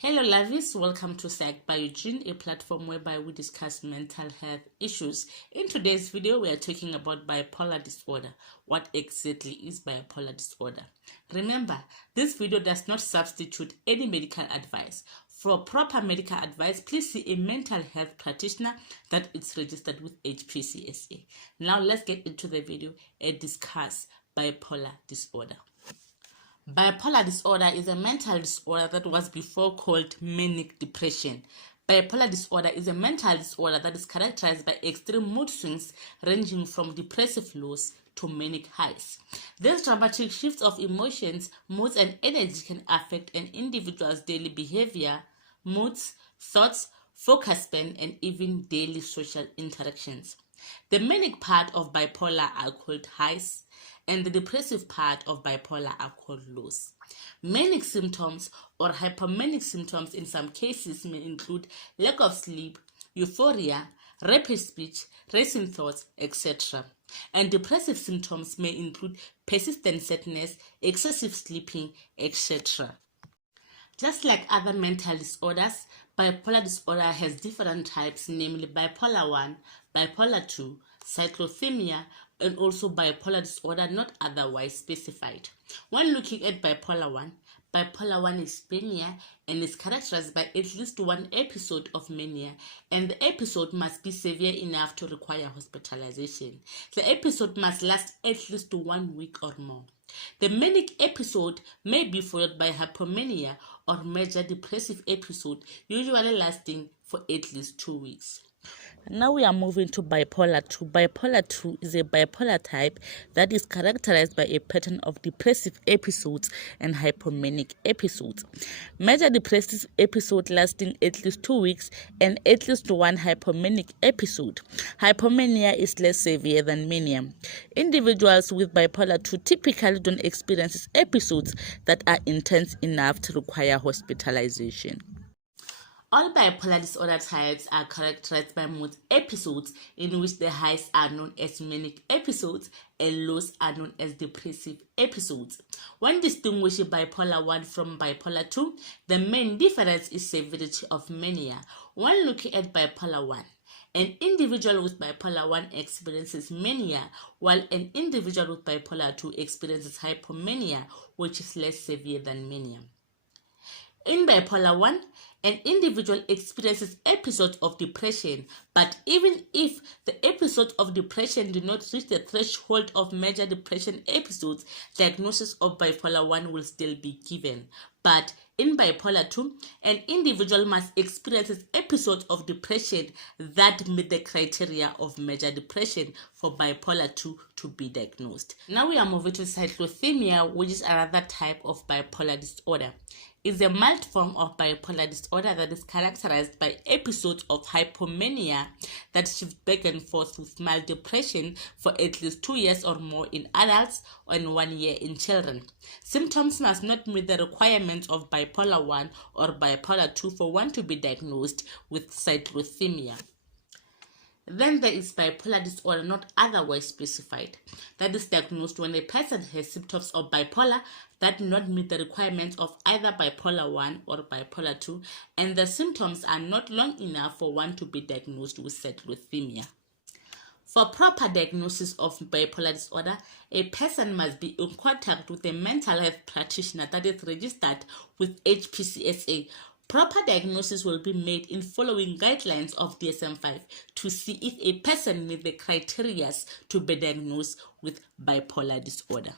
Hello lovies, welcome to Psych by Eugene, a platform whereby we discuss mental health issues. In today's video, we are talking about bipolar disorder. What exactly is bipolar disorder? Remember, this video does not substitute any medical advice. For proper medical advice, please see a mental health practitioner that is registered with HPCSA. Now let's get into the video and discuss bipolar disorder. Bipolar disorder is a mental disorder that was before called manic depression. Bipolar disorder is a mental disorder that is characterized by extreme mood swings ranging from depressive lows to manic highs. These dramatic shifts of emotions, moods, and energy can affect an individual's daily behavior, moods, thoughts, focus span, and even daily social interactions. The manic part of bipolar are called highs, and the depressive part of bipolar are called lows. Manic symptoms or hypomanic symptoms in some cases may include lack of sleep, euphoria, rapid speech, racing thoughts, etc. And depressive symptoms may include persistent sadness, excessive sleeping, etc. Just like other mental disorders, bipolar disorder has different types, namely bipolar 1, bipolar 2, cyclothymia, and also bipolar disorder not otherwise specified. When looking at bipolar 1 is mania and is characterized by at least one episode of mania, and the episode must be severe enough to require hospitalization. The episode must last at least 1 week or more. The manic episode may be followed by hypomania or major depressive episode, usually lasting for at least 2 weeks. Now we are moving to bipolar 2. Bipolar 2 is a bipolar type that is characterized by a pattern of depressive episodes and hypomanic episodes. Major depressive episode lasting at least 2 weeks and at least one hypomanic episode. Hypomania is less severe than mania. Individuals with bipolar 2 typically don't experience episodes that are intense enough to require hospitalization. All bipolar disorder types are characterized by mood episodes in which the highs are known as manic episodes and lows are known as depressive episodes. When distinguishing bipolar 1 from bipolar 2, the main difference is severity of mania. When looking at bipolar 1, an individual with bipolar 1 experiences mania, while an individual with bipolar 2 experiences hypomania, which is less severe than mania. In bipolar 1, an individual experiences episodes of depression, but even if the episodes of depression do not reach the threshold of major depression episodes, diagnosis of bipolar 1 will still be given. But in bipolar 2, an individual must experience episodes of depression that meet the criteria of major depression for bipolar 2 to be diagnosed. Now we are moving to cyclothymia, which is another type of bipolar disorder. It's a mild form of bipolar disorder that is characterized by episodes of hypomania that shift back and forth with mild depression for at least 2 years or more in adults and 1 year in children. Symptoms must not meet the requirements of bipolar 1 or bipolar 2 for one to be diagnosed with cyclothymia. Then there is bipolar disorder not otherwise specified. That is diagnosed when a person has symptoms of bipolar that do not meet the requirements of either bipolar 1 or bipolar 2, and the symptoms are not long enough for one to be diagnosed with cyclothymia. For proper diagnosis of bipolar disorder, a person must be in contact with a mental health practitioner that is registered with HPCSA. Proper diagnosis will be made in following guidelines of DSM-5 to see if a person meets the criteria to be diagnosed with bipolar disorder.